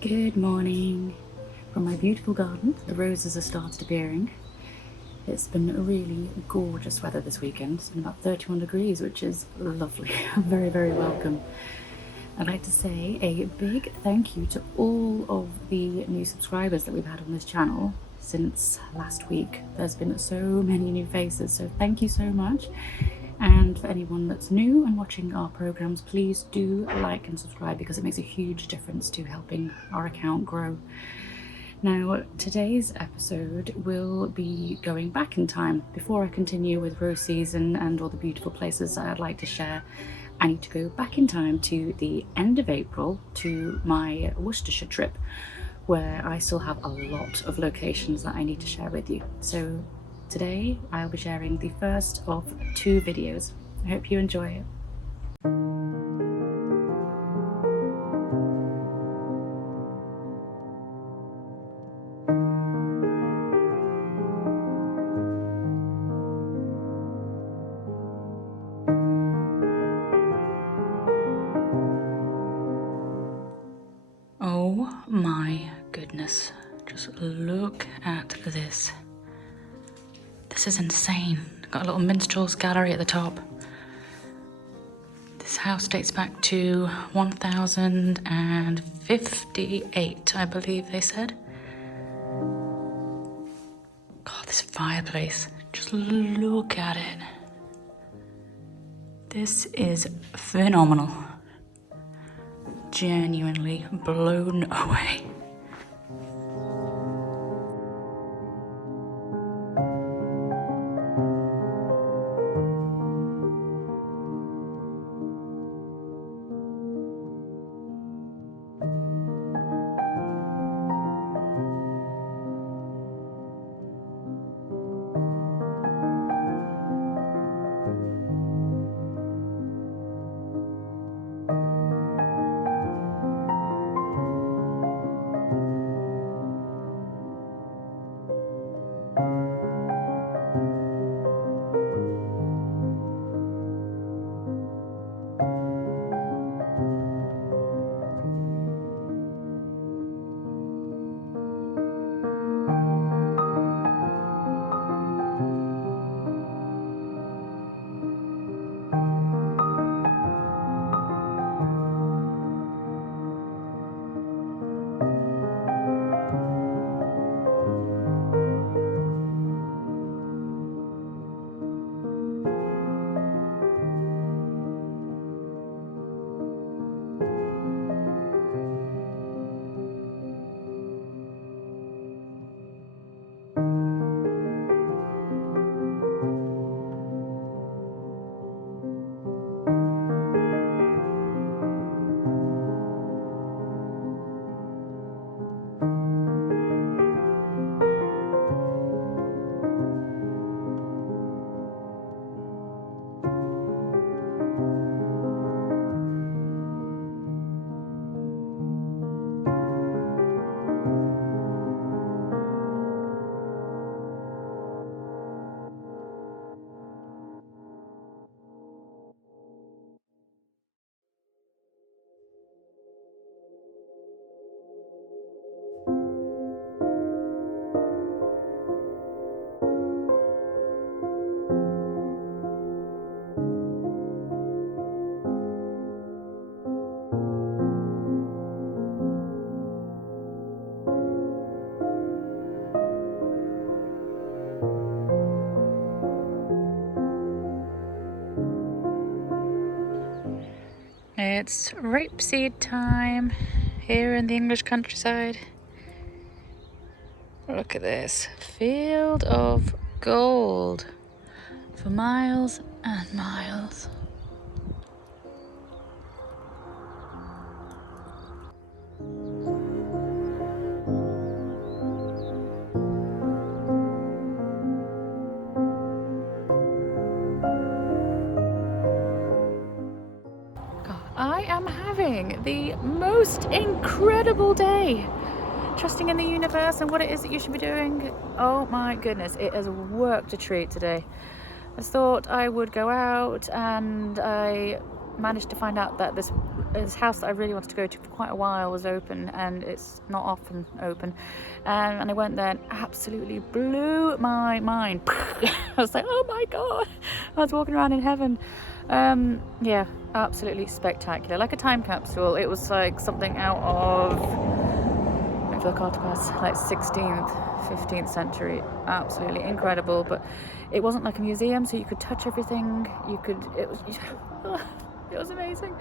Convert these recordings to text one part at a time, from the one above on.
Good morning from my beautiful garden. The roses have started appearing. It's been really gorgeous weather this weekend. It's been about 31 degrees, which is lovely. Very, very welcome. I'd like to say a big thank you to all of the new subscribers that we've had on this channel since last week. There's been so many new faces, so thank you so much. And for anyone that's new and watching our programs, please do like and subscribe because it makes a huge difference to helping our account grow. Now, today's episode will be going back in time. Before I continue with rose season and all the beautiful places that I'd like to share, I need to go back in time to the end of April to my Worcestershire trip, where I still have a lot of locations that I need to share with you. So today I'll be sharing the first of 2 videos. I hope you enjoy it. Oh my goodness, just look at this. This is insane. Got a little minstrel's gallery at the top. This house dates back to 1058, I believe they said. God, this fireplace, just look at it. This is phenomenal. Genuinely blown away. It's rapeseed time here in the English countryside. Look at this field of gold for miles and miles. I am having the most incredible day. Trusting in the universe and what it is that you should be doing. Oh my goodness, it has worked a treat today. I thought I would go out and I managed to find out that this house that I really wanted to go to for quite a while was open, and it's not often open. And I went there and absolutely blew my mind. I was like, oh my God, I was walking around in heaven. Yeah, absolutely spectacular. Like a time capsule. It was like something out of, if the card pass, like 16th, 15th century. Absolutely incredible. But it wasn't like a museum, so you could touch everything. It was amazing.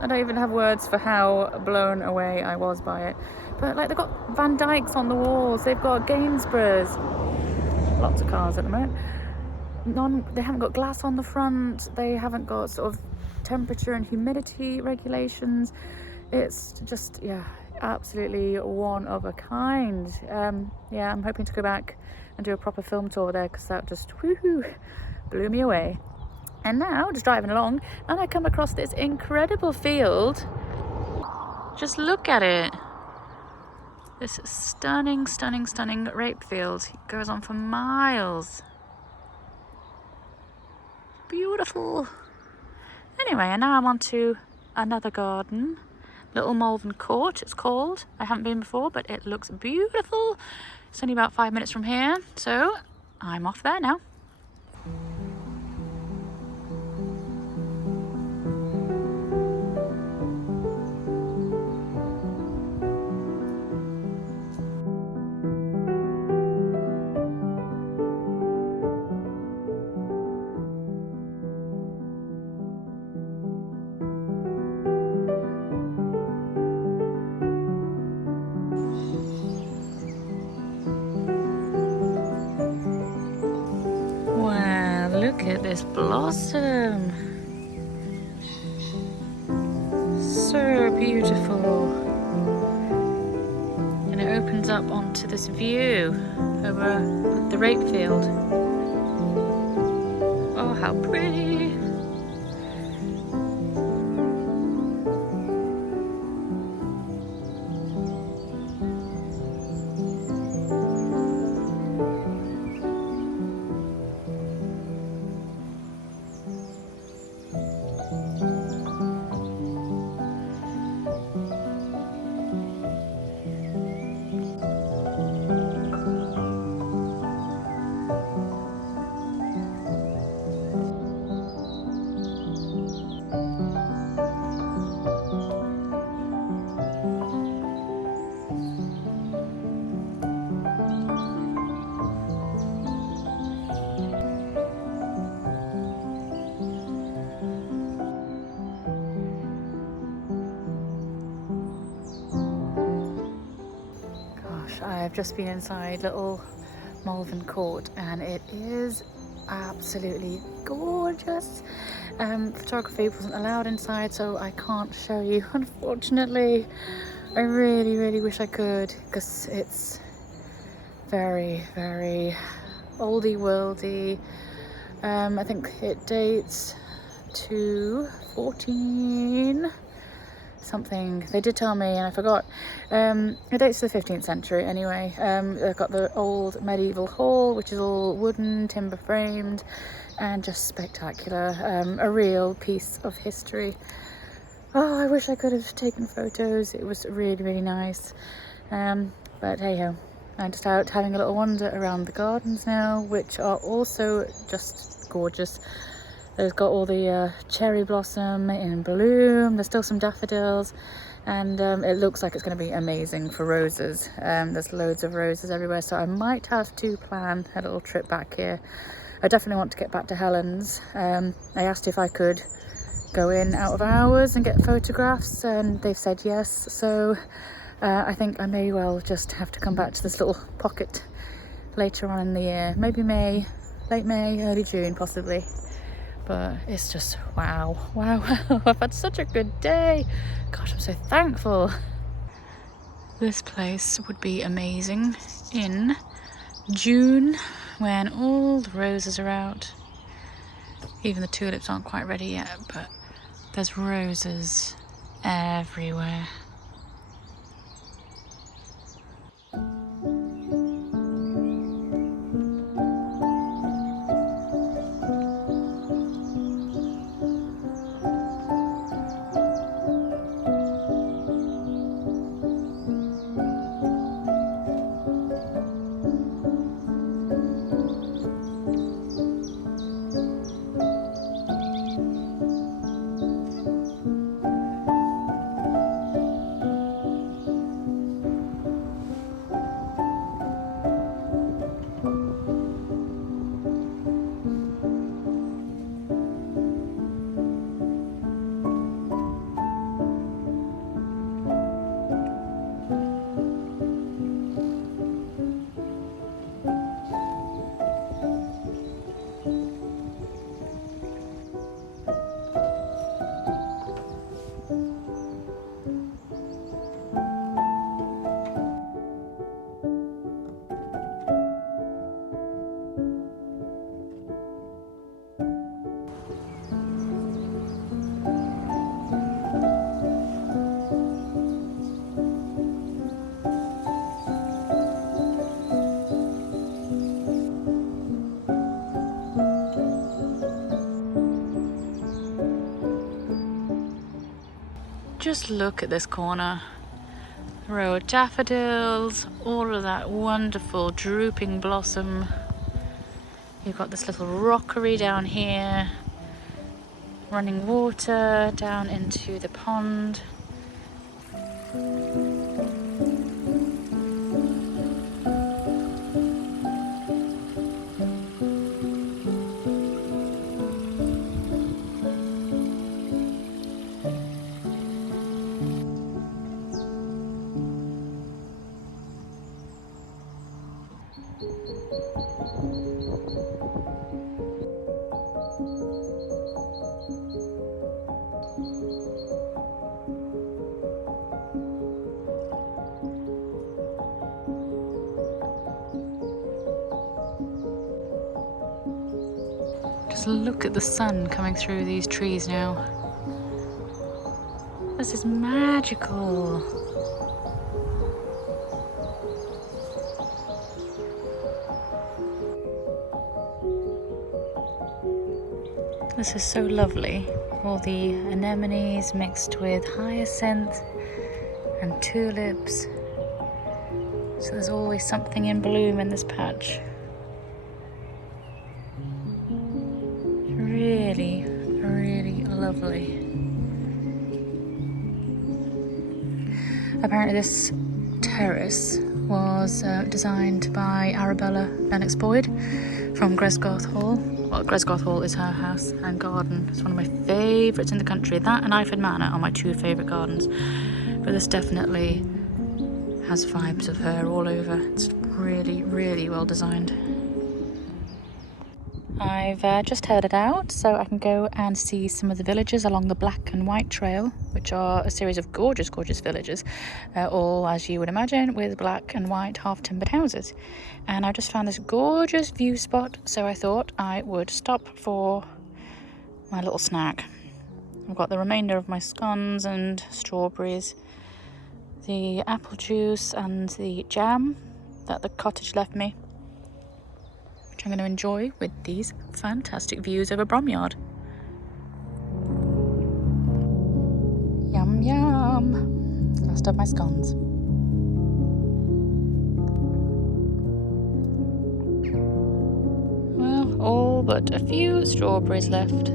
I don't even have words for how blown away I was by it. But like, they've got Van Dykes on the walls, they've got Gainsboroughs, lots of cars at the moment. They haven't got glass on the front, they haven't got sort of temperature and humidity regulations. It's just, yeah, absolutely one of a kind. Yeah, I'm hoping to go back and do a proper film tour there, because that just blew me away. And now, just driving along, and I come across this incredible field. Just look at it. This stunning, stunning, stunning rape field. It goes on for miles. Beautiful. Anyway, and now I'm on to another garden. Little Malvern Court, it's called. I haven't been before, but it looks beautiful. It's only about 5 minutes from here, so I'm off there now. Look at this blossom. So beautiful. And it opens up onto this view over the rape field. Oh, how pretty. I've just been inside Little Malvern Court, and it is absolutely gorgeous. Photography wasn't allowed inside, so I can't show you, unfortunately. I really, really wish I could, because it's very, very oldie worldy. I think it dates to 14 something. They did tell me and I forgot. It dates to the 15th century anyway. They've got the old medieval hall, which is all wooden, timber framed, and just spectacular. A real piece of history. Oh, I wish I could have taken photos. It was really, really nice. But hey ho, I'm just out having a little wander around the gardens now, which are also just gorgeous. They've got all the cherry blossom in bloom. There's still some daffodils, and it looks like it's going to be amazing for roses. There's loads of roses everywhere, so I might have to plan a little trip back here. I definitely want to get back to Hellens. I asked if I could go in out of hours and get photographs, and they've said yes, so I think I may well just have to come back to this little pocket later on in the year. Maybe May, late May, early June possibly. But it's just wow. I've had such a good day. Gosh, I'm so thankful. This place would be amazing in June when all the roses are out. Even the tulips aren't quite ready yet, but there's roses everywhere. just look at this corner. A row of daffodils, all of that wonderful drooping blossom. You've got this little rockery down here, running water down into the pond. Just look at the sun coming through these trees now. This is magical. This is so lovely. All the anemones mixed with hyacinth and tulips. So there's always something in bloom in this patch. Really, really lovely. Apparently this terrace was designed by Arabella Lennox Boyd from Gresgoth Hall. Well, Gresgoth Hall is her house and garden. It's one of my favourites in the country. That and Hellens Manor are my two favourite gardens. But this definitely has vibes of her all over. It's really, really well designed. I've just headed out so I can go and see some of the villages along the Black and White Trail, which are a series of gorgeous, gorgeous villages, all, as you would imagine, with black and white half-timbered houses. And I just found this gorgeous view spot, so I thought I would stop for my little snack. I've got the remainder of my scones and strawberries, the apple juice and the jam that the cottage left me, which I'm going to enjoy with these fantastic views over Bromyard. Yum yum! Last of my scones. Well, all but a few strawberries left.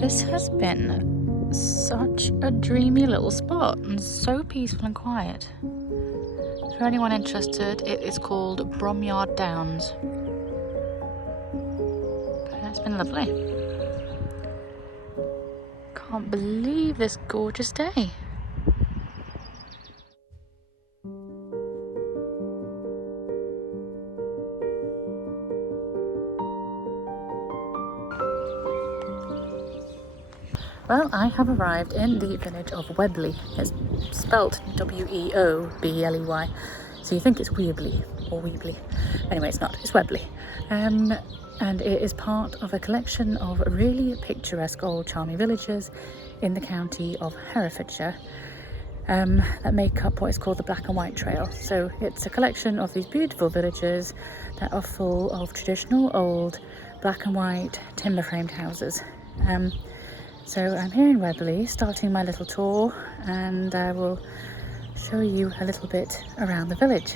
This has been such a dreamy little spot and so peaceful and quiet. For anyone interested, it is called Bromyard Downs. It's been lovely. Can't believe this gorgeous day. Well, I have arrived in the village of Weobley. It's spelt W-E-O-B-L-E-Y. So you think it's Weobley or Weobley. Anyway, it's not. It's Weobley. And it is part of a collection of really picturesque old charming villages in the county of Herefordshire that make up what is called the Black and White Trail. So it's a collection of these beautiful villages that are full of traditional old black and white timber framed houses. So I'm here in Weobley starting my little tour, and I will show you a little bit around the village.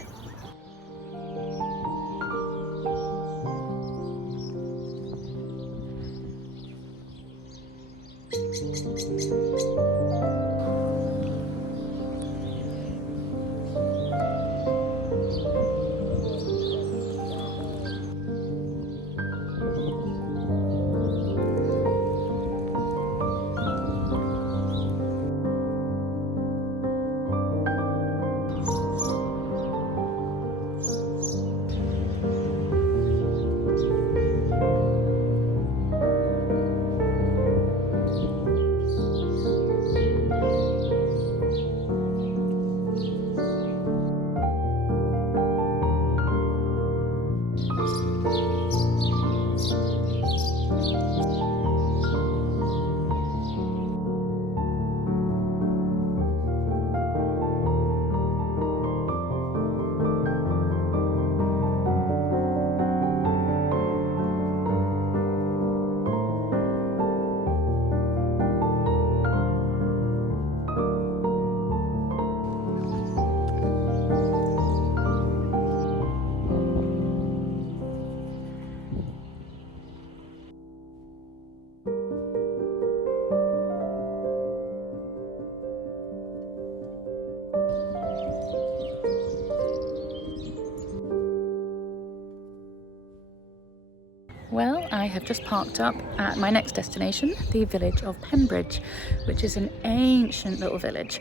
have just parked up at my next destination, the village of Pembridge, which is an ancient little village.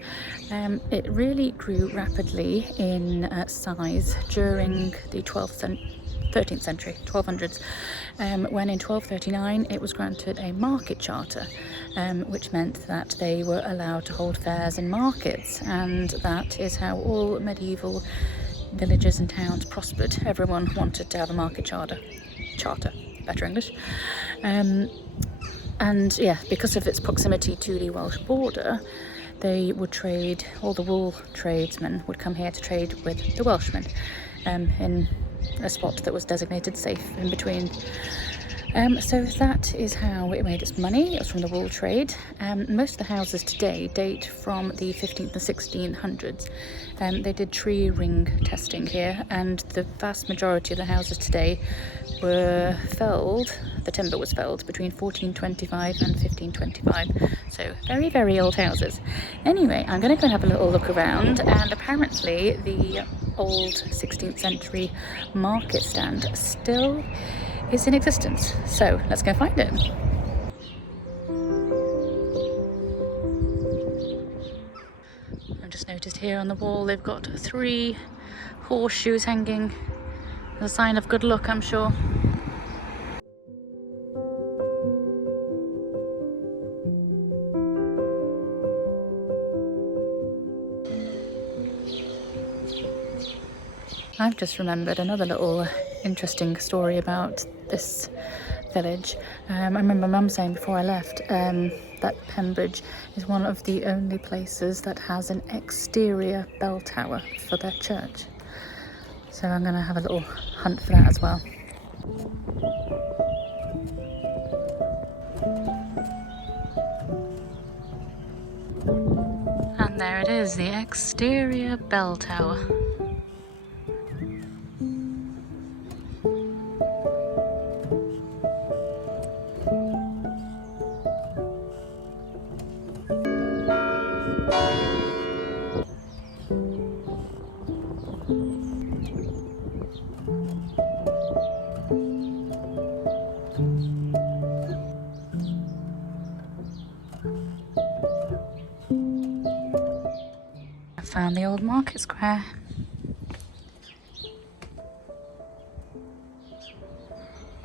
It really grew rapidly in size during the 13th century, 1200s, when in 1239 it was granted a market charter, which meant that they were allowed to hold fairs and markets, and that is how all medieval villages and towns prospered. Everyone wanted to have a market charter, better English. And yeah, because of its proximity to the Welsh border, they would trade, all the wool tradesmen would come here to trade with the Welshmen, in a spot that was designated safe in between. So that is how it made its money. It was from the wool trade. Most of the houses today date from the 15th and 1600s. They did tree ring testing here, and the vast majority of the houses today were felled, the timber was felled between 1425 and 1525. So very, very old houses. Anyway, I'm going to go and have a little look around, and apparently the old 16th century market stand still is in existence. So let's go find it. I've just noticed here on the wall they've got 3 horseshoes hanging. A sign of good luck, I'm sure. I've just remembered another little interesting story about this village. I remember Mum saying before I left that Pembridge is one of the only places that has an exterior bell tower for their church. So I'm going to have a little hunt for that as well. And there it is, the exterior bell tower. Found the old market square.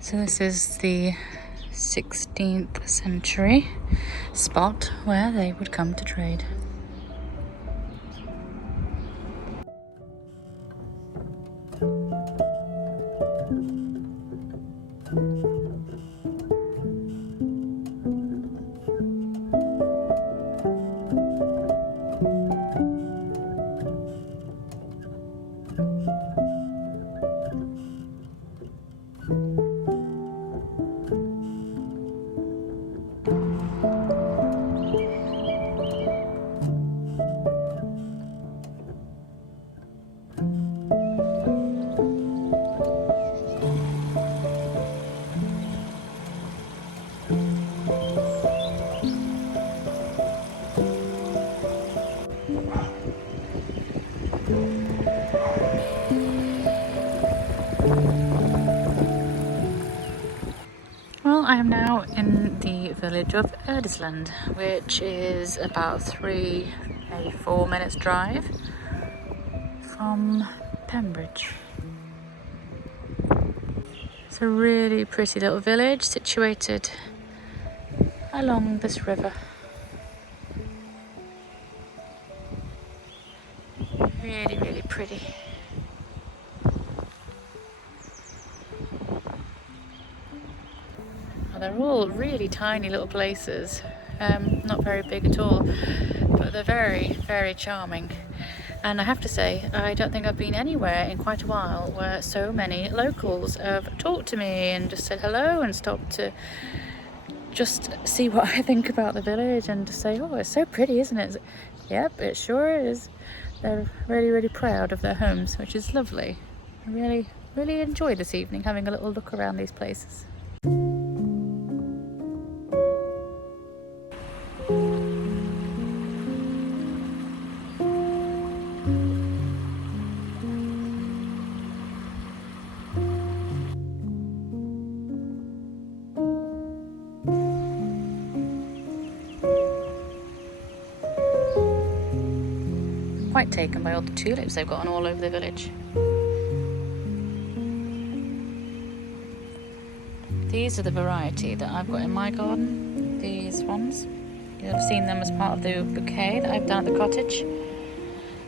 So this is the 16th century spot where they would come to trade. Well, I am now in the village of Eardisland, which is about 3-4 minutes drive from Pembridge. It's a really pretty little village situated along this river. Really, really pretty. They're all really tiny little places, not very big at all, but they're very, very charming. And I have to say, I don't think I've been anywhere in quite a while where so many locals have talked to me and just said hello and stopped to just see what I think about the village and to say, oh, it's so pretty, isn't it? Yep, it sure is. They're really, really proud of their homes, which is lovely. I really, really enjoy this evening having a little look around these places. taken by all the tulips they've got all over the village. These are the variety that I've got in my garden, these ones. You'll have seen them as part of the bouquet that I've done at the cottage.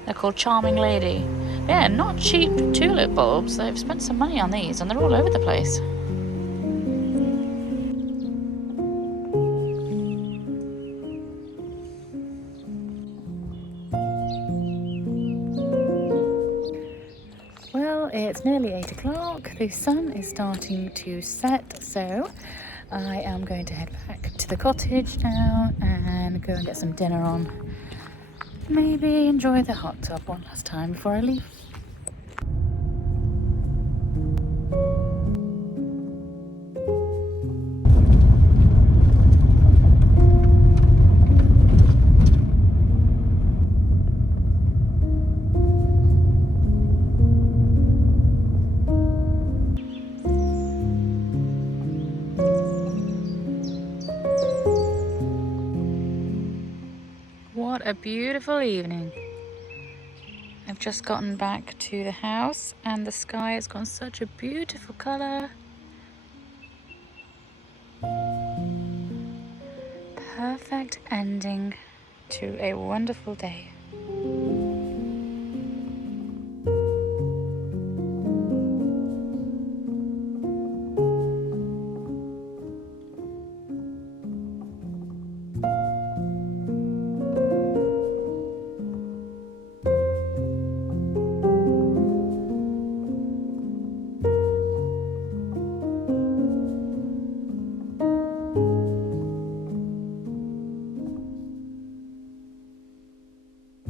They're called Charming Lady. Yeah, not cheap tulip bulbs. They've spent some money on these and they're all over the place. Well, it's nearly 8 o'clock. The sun is starting to set, so I am going to head back to the cottage now and go and get some dinner on. Maybe enjoy the hot tub one last time before I leave. What a beautiful evening. I've just gotten back to the house and the sky has got such a beautiful colour. Perfect ending to a wonderful day.